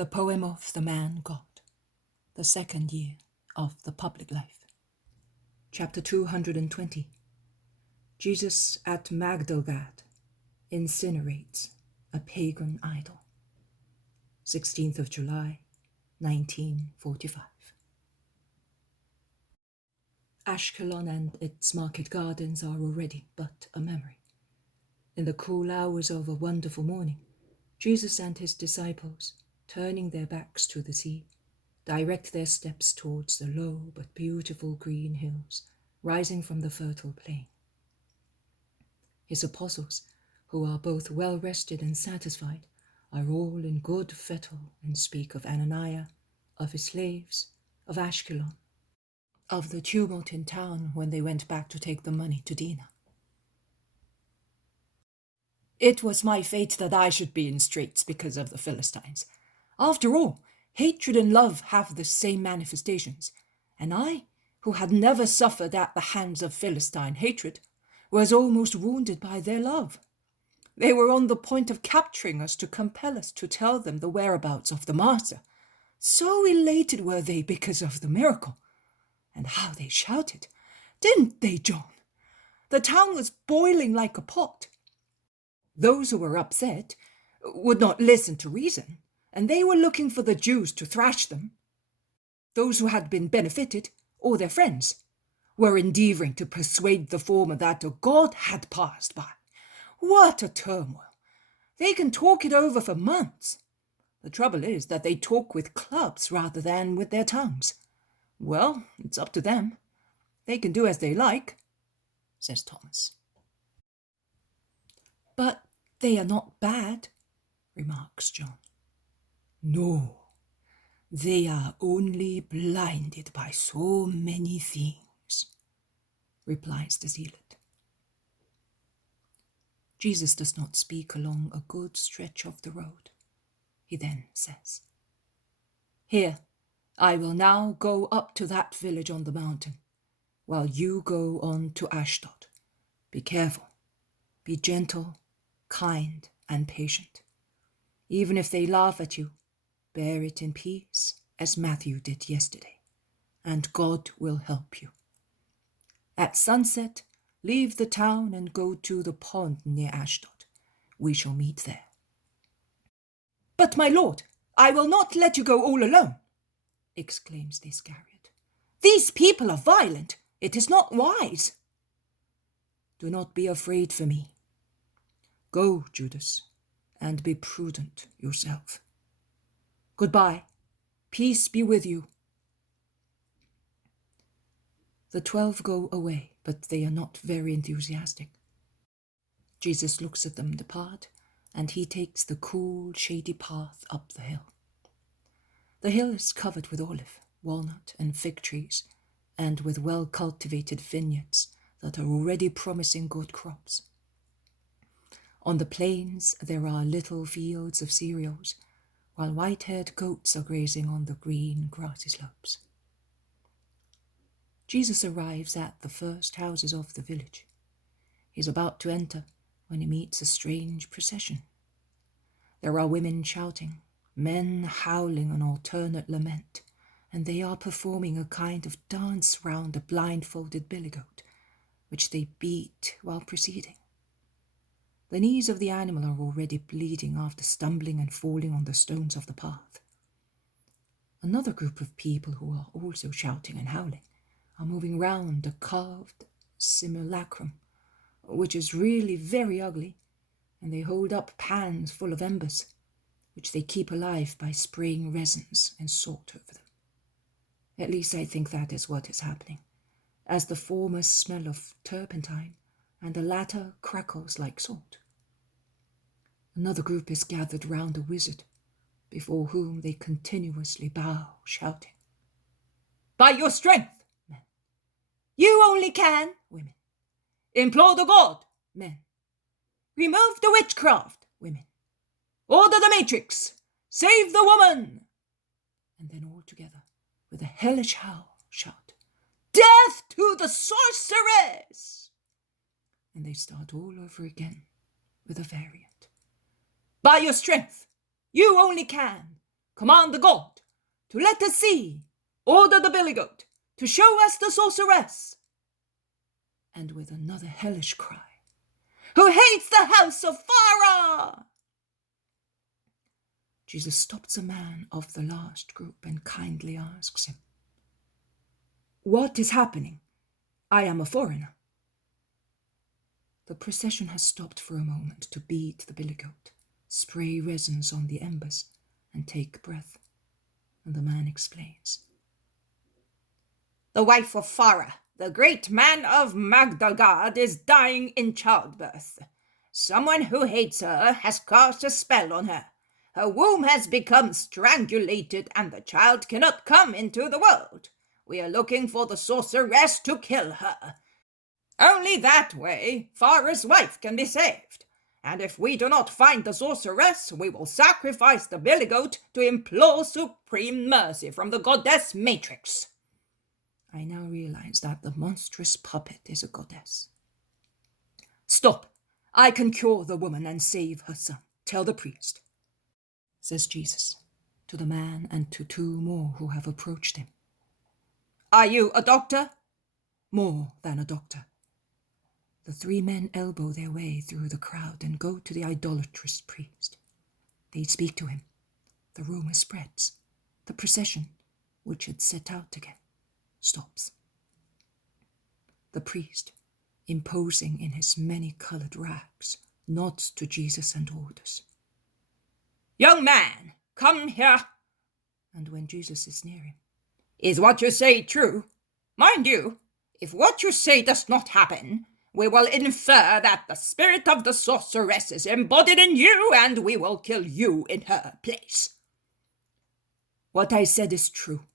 The Poem of the Man God, the second year of the public life. Chapter 220. Jesus at Magdalgad Incinerates a Pagan Idol. 16th of July, 1945. Ashkelon and its market gardens are already but a memory. In the cool hours of a wonderful morning, Jesus and his disciples, turning their backs to the sea, direct their steps towards the low but beautiful green hills rising from the fertile plain. His apostles, who are both well-rested and satisfied, are all in good fettle and speak of Ananias, of his slaves, of Ashkelon, of the tumult in town when they went back to take the money to Dinah. It was my fate that I should be in straits because of the Philistines. After all, hatred and love have the same manifestations, and I, who had never suffered at the hands of Philistine hatred, was almost wounded by their love. They were on the point of capturing us to compel us to tell them the whereabouts of the Master. So elated were they because of the miracle. And how they shouted, didn't they, John? The town was boiling like a pot. Those who were upset would not listen to reason, and they were looking for the Jews to thrash them. Those who had been benefited, or their friends, were endeavouring to persuade the former that a God had passed by. What a turmoil! They can talk it over for months. The trouble is that they talk with clubs rather than with their tongues. Well, it's up to them. They can do as they like, says Thomas. But they are not bad, remarks John. No, they are only blinded by so many things, replies the zealot. Jesus does not speak along a good stretch of the road. He then says, Here, I will now go up to that village on the mountain, while you go on to Ashdod. Be careful, be gentle, kind, and patient. Even if they laugh at you, bear it in peace, as Matthew did yesterday, and God will help you. At sunset, leave the town and go to the pond near Ashdod. We shall meet there. But, my lord, I will not let you go all alone, exclaims the Iscariot. These people are violent. It is not wise. Do not be afraid for me. Go, Judas, and be prudent yourself. Goodbye. Peace be with you. The 12 go away, but they are not very enthusiastic. Jesus looks at them depart, and he takes the cool, shady path up the hill. The hill is covered with olive, walnut, and fig trees, and with well-cultivated vineyards that are already promising good crops. On the plains there are little fields of cereals, while white-haired goats are grazing on the green grassy slopes. Jesus arrives at the first houses of the village. He is about to enter when he meets a strange procession. There are women shouting, men howling an alternate lament, and they are performing a kind of dance round a blindfolded billy goat, which they beat while proceeding. The knees of the animal are already bleeding after stumbling and falling on the stones of the path. Another group of people who are also shouting and howling are moving round a carved simulacrum, which is really very ugly, and they hold up pans full of embers, which they keep alive by spraying resins and salt over them. At least I think that is what is happening, as the former smell of turpentine and the latter crackles like salt. Another group is gathered round a wizard, before whom they continuously bow, shouting, By your strength, men. You only can, women. Implore the god, men. Remove the witchcraft, women. Order the matrix. Save the woman. And then all together, with a hellish howl, shout, Death to the sorceress! And they start all over again with a variant. By your strength, you only can. command the god to let us see, order the billy goat to show us the sorceress. And with another hellish cry, who hates the house of Farah? Jesus stops a man of the last group and kindly asks him, "What is happening? I am a foreigner." The procession has stopped for a moment to beat the billy goat, spray resins on the embers, and take breath. And the man explains. "The wife of Farah, the great man of Magdalgad, is dying in childbirth. Someone who hates her has cast a spell on her. Her womb has become strangulated, and the child cannot come into the world. We are looking for the sorceress to kill her. Only that way Farah's wife can be saved. And if we do not find the sorceress, we will sacrifice the billy goat to implore supreme mercy from the goddess Matrix." I now realize that the monstrous puppet is a goddess. "Stop! I can cure the woman and save her son. Tell the priest," says Jesus to the man and to 2 more who have approached him. "Are you a doctor?" "More than a doctor." The 3 men elbow their way through the crowd and go to the idolatrous priest. They speak to him. The rumor spreads. The procession, which had set out again, stops. The priest, imposing in his many-colored rags, nods to Jesus and orders, "Young man, come here." And when Jesus is near him, "Is what you say true? Mind you, if what you say does not happen, we will infer that the spirit of the sorceress is embodied in you, and we will kill you in her place." "What I said is true.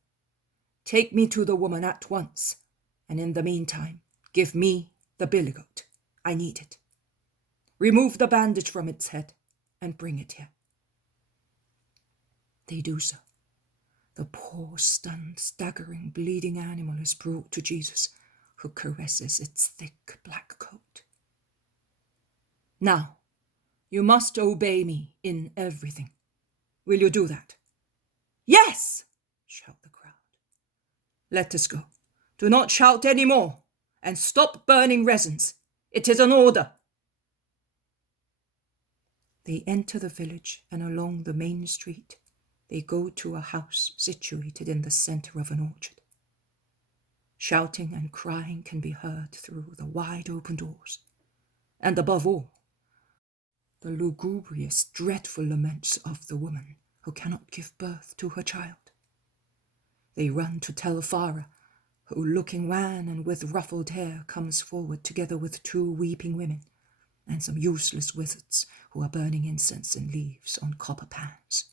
Take me to the woman at once, and in the meantime, give me the billy goat. I need it. Remove the bandage from its head and bring it here." They do so. The poor, stunned, staggering, bleeding animal is brought to Jesus, who caresses its thick black coat. "Now, you must obey me in everything. Will you do that?" "Yes!" shout the crowd. "Let us go. Do not shout any more, and stop burning resins. It is an order." They enter the village, and along the main street, they go to a house situated in the center of an orchard. Shouting and crying can be heard through the wide-open doors, and above all, the lugubrious, dreadful laments of the woman who cannot give birth to her child. They run to tell Farah, who, looking wan and with ruffled hair, comes forward together with 2 weeping women and some useless wizards who are burning incense and leaves on copper pans.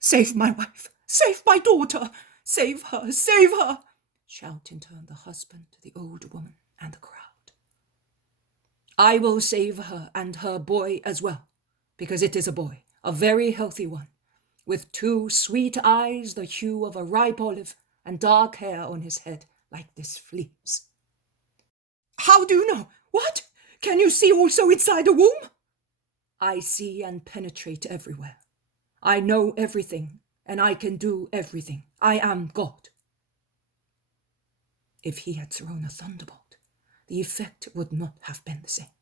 "Save my wife! Save my daughter! Save her! Save her!" shout in turn the husband, the old woman, and the crowd. "I will save her and her boy as well, because it is a boy, a very healthy one, with 2 sweet eyes the hue of a ripe olive, and dark hair on his head like this fleece." "How do you know? What? Can you see also inside a womb?" "I see and penetrate everywhere. I know everything, and I can do everything. I am God." If he had thrown a thunderbolt, the effect would not have been the same.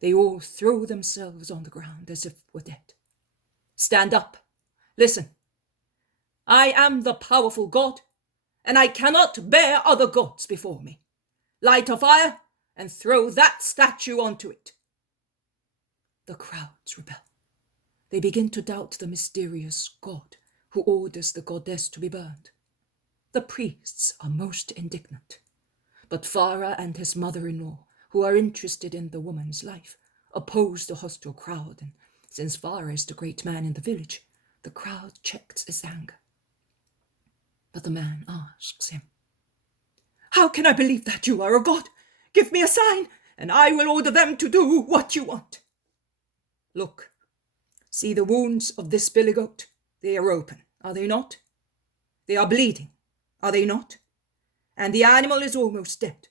They all threw themselves on the ground as if were dead. "Stand up. Listen. I am the powerful God, and I cannot bear other gods before me. Light a fire and throw that statue onto it." The crowds rebel. They begin to doubt the mysterious God who orders the goddess to be burned. The priests are most indignant, but Farah and his mother-in-law, who are interested in the woman's life, oppose the hostile crowd, and since Farah is the great man in the village, the crowd checks its anger. But the man asks him, "How can I believe that you are a god? Give me a sign, and I will order them to do what you want." "Look, see the wounds of this billy goat? They are open, are they not? They are bleeding, are they not? And the animal is almost dead.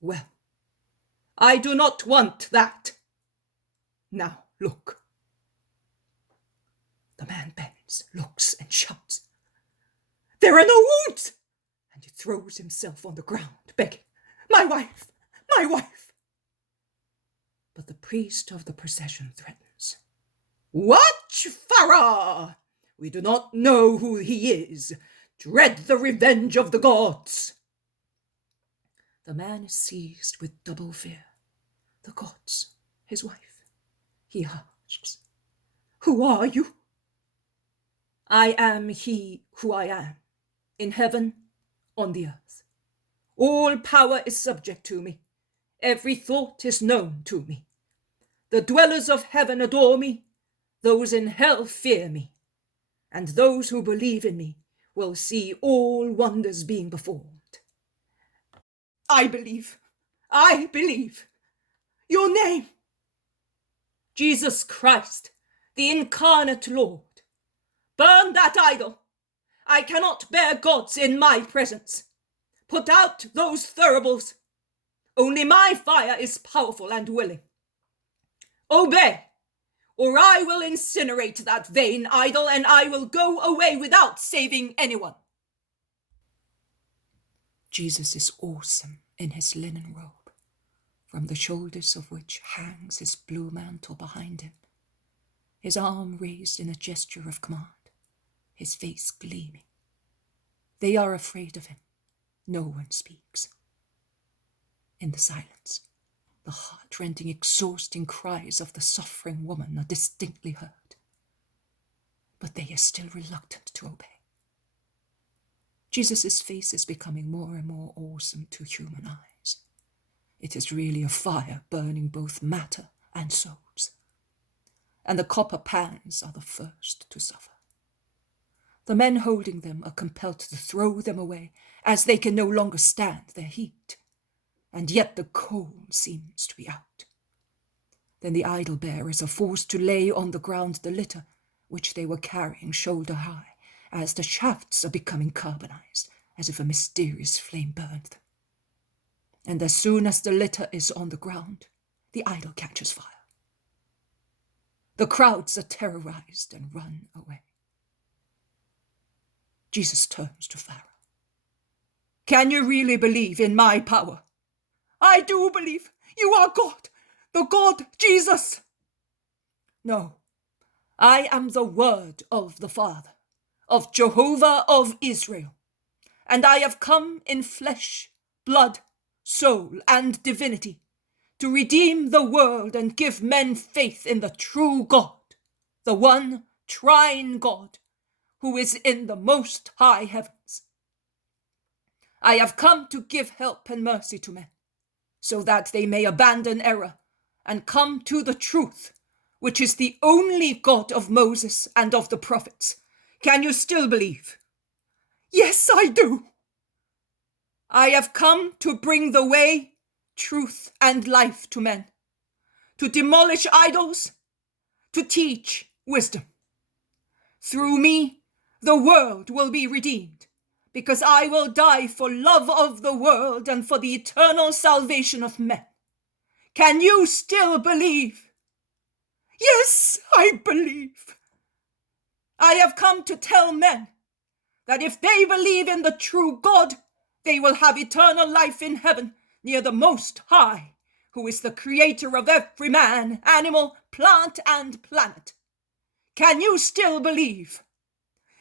Well, I do not want that. Now look." The man bends turns, looks, and shouts, "There are no wounds!" And he throws himself on the ground, begging, "My wife! My wife!" But the priest of the procession threatens, "Watch, Farah! We do not know who he is. Dread the revenge of the gods." The man is seized with double fear. The gods, his wife. He asks, "Who are you?" "I am he who I am, in heaven, on the earth. All power is subject to me. Every thought is known to me. The dwellers of heaven adore me. Those in hell fear me. And those who believe in me will see all wonders being performed." I believe. Your name? Jesus Christ, the incarnate Lord. Burn that idol. I cannot bear gods in my presence. Put out those thuribles. Only my fire is powerful and willing. Obey, or I will incinerate that vain idol, and I will go away without saving anyone. Jesus is awesome in his linen robe, from the shoulders of which hangs his blue mantle behind him, his arm raised in a gesture of command, his face gleaming. They are afraid of him. No one speaks. In the silence, the heart-rending, exhausting cries of the suffering woman are distinctly heard. But they are still reluctant to obey. Jesus' face is becoming more and more awesome to human eyes. It is really a fire burning both matter and souls. And the copper pans are the first to suffer. The men holding them are compelled to throw them away, as they can no longer stand their heat. And yet the coal seems to be out. Then the idol bearers are forced to lay on the ground the litter, which they were carrying shoulder high, as the shafts are becoming carbonized, as if a mysterious flame burned them. And as soon as the litter is on the ground, the idol catches fire. The crowds are terrorized and run away. Jesus turns to Pharaoh. "Can you really believe in my power?" "I do believe. You are God, the God Jesus." "No, I am the Word of the Father, of Jehovah of Israel, and I have come in flesh, blood, soul, and divinity to redeem the world and give men faith in the true God, the one trine God, who is in the most high heavens. I have come to give help and mercy to men, so that they may abandon error and come to the truth, which is the only God of Moses and of the prophets. Can you still believe?" "Yes, I do." "I have come to bring the way, truth, and life to men, to demolish idols, to teach wisdom. Through me, the world will be redeemed, because I will die for love of the world and for the eternal salvation of men. Can you still believe?" "Yes, I believe." "I have come to tell men that if they believe in the true God, they will have eternal life in heaven near the Most High, who is the creator of every man, animal, plant, and planet. Can you still believe?"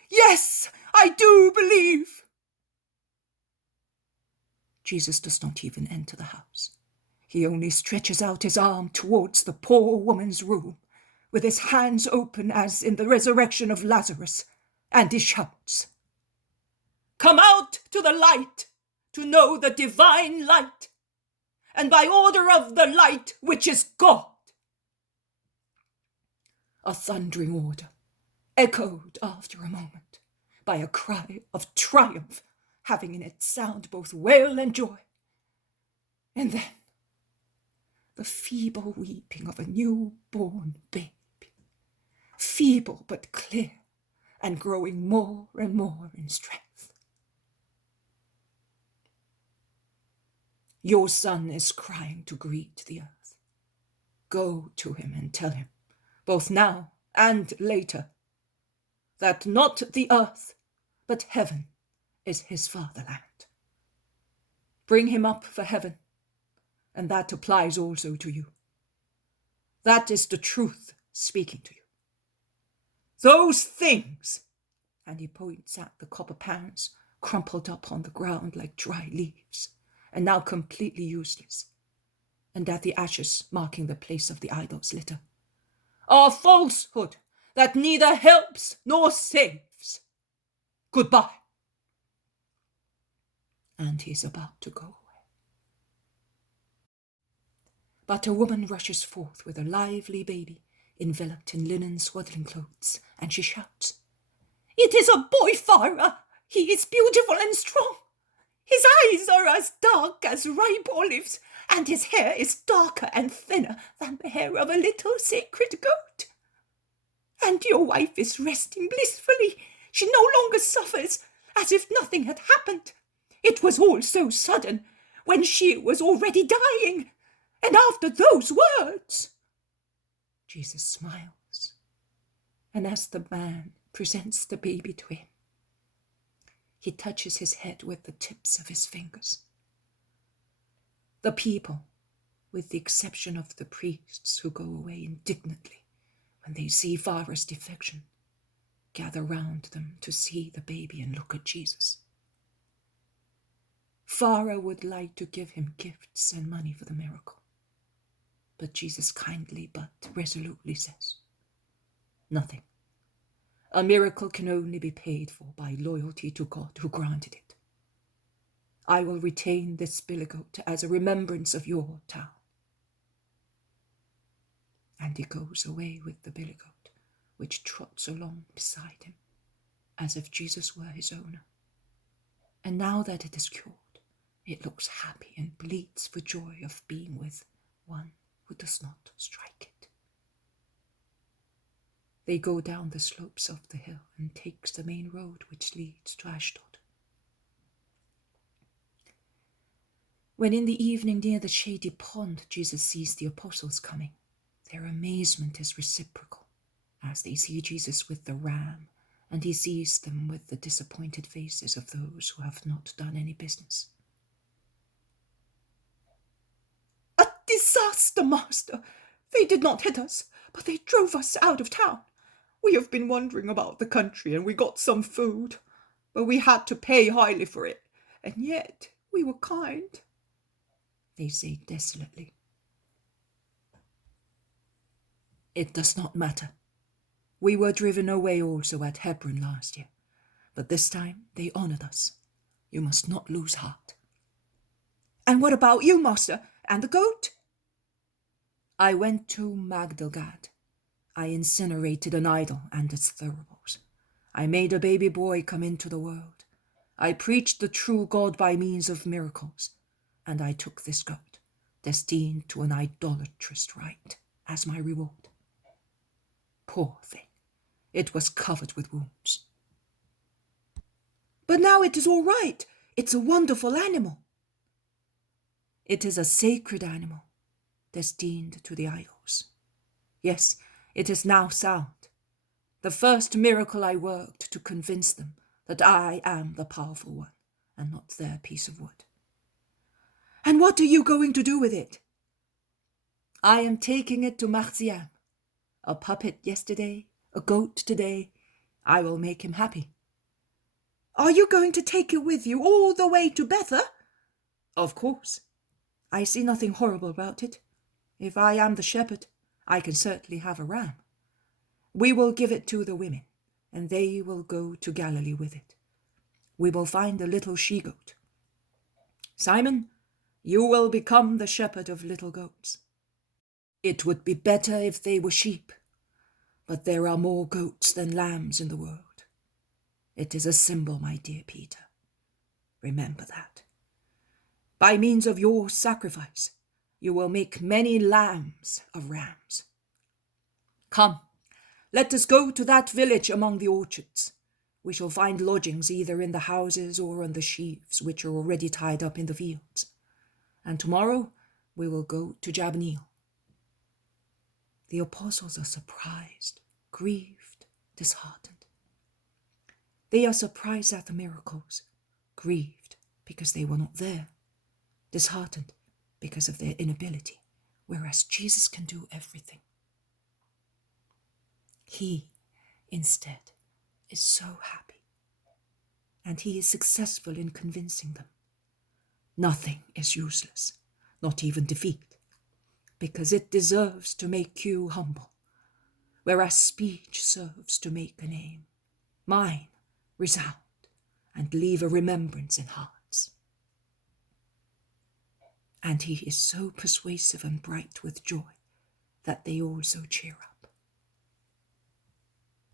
"Yes, I do believe." Jesus does not even enter the house. He only stretches out his arm towards the poor woman's room, with his hands open as in the resurrection of Lazarus, and he shouts, "Come out to the light, to know the divine light, and by order of the light which is God." A thundering order, echoed after a moment by a cry of triumph, having in its sound both wail and joy. And then the feeble weeping of a new-born baby, feeble but clear, and growing more and more in strength. "Your son is crying to greet the earth. Go to him and tell him, both now and later, that not the earth, but heaven is his fatherland. Bring him up for heaven, and that applies also to you. That is the truth speaking to you. Those things, and he points at the copper pans crumpled up on the ground like dry leaves, and now completely useless, and at the ashes marking the place of the idol's litter, are falsehood that neither helps nor saves. Goodbye. And he's about to go away. But a woman rushes forth with a lively baby, enveloped in linen swaddling clothes, and she shouts, "It is a boy, Farah! He is beautiful and strong. His eyes are as dark as ripe olives, and his hair is darker and thinner than the hair of a little sacred goat. And your wife is resting blissfully. She no longer suffers, as if nothing had happened. It was all so sudden, when she was already dying. And after those words..." Jesus smiles, and as the man presents the baby to him, he touches his head with the tips of his fingers. The people, with the exception of the priests who go away indignantly when they see Farah's defection, gather round them to see the baby and look at Jesus. Farah would like to give him gifts and money for the miracle, but Jesus kindly but resolutely says, "Nothing. A miracle can only be paid for by loyalty to God who granted it. I will retain this billy goat as a remembrance of your town." And he goes away with the billy goat, which trots along beside him, as if Jesus were his owner. And now that it is cured, it looks happy and bleats for joy of being with one who does not strike it. They go down the slopes of the hill and takes the main road which leads to Ashdod. When in the evening near the shady pond Jesus sees the apostles coming, their amazement is reciprocal as they see Jesus with the ram, and he sees them with the disappointed faces of those who have not done any business. "A disaster, Master! They did not hit us, but they drove us out of town. We have been wandering about the country and we got some food, but we had to pay highly for it, and yet we were kind," they say desolately. "It does not matter. We were driven away also at Hebron last year, but this time they honored us. You must not lose heart." "And what about you, Master, and the goat?" "I went to Magdalgad. I incinerated an idol and its thuribles. I made a baby boy come into the world. I preached the true God by means of miracles, and I took this goat, destined to an idolatrous rite, as my reward. Poor thing, it was covered with wounds." "But now it is all right. It's a wonderful animal." "It is a sacred animal, destined to the idols. Yes, it is now sound. The first miracle I worked to convince them that I am the powerful one, and not their piece of wood." "And what are you going to do with it?" "I am taking it to Marziam. A puppet yesterday, a goat today. I will make him happy." "Are you going to take it with you all the way to Bether?" "Of course. I see nothing horrible about it. If I am the shepherd, I can certainly have a ram. We will give it to the women, and they will go to Galilee with it. We will find a little she-goat. Simon, you will become the shepherd of little goats. It would be better if they were sheep, but there are more goats than lambs in the world. It is a symbol, my dear Peter. Remember that. By means of your sacrifice, you will make many lambs of rams. Come, let us go to that village among the orchards. We shall find lodgings either in the houses or on the sheaves which are already tied up in the fields. And tomorrow we will go to Jabneel." The apostles are surprised, grieved, disheartened. They are surprised at the miracles, grieved because they were not there, disheartened because of their inability, whereas Jesus can do everything. He, instead, is so happy, and he is successful in convincing them. Nothing is useless, not even defeat, because it deserves to make you humble, whereas speech serves to make a name. Mine resound and leave a remembrance in hearts. And he is so persuasive and bright with joy that they also cheer up.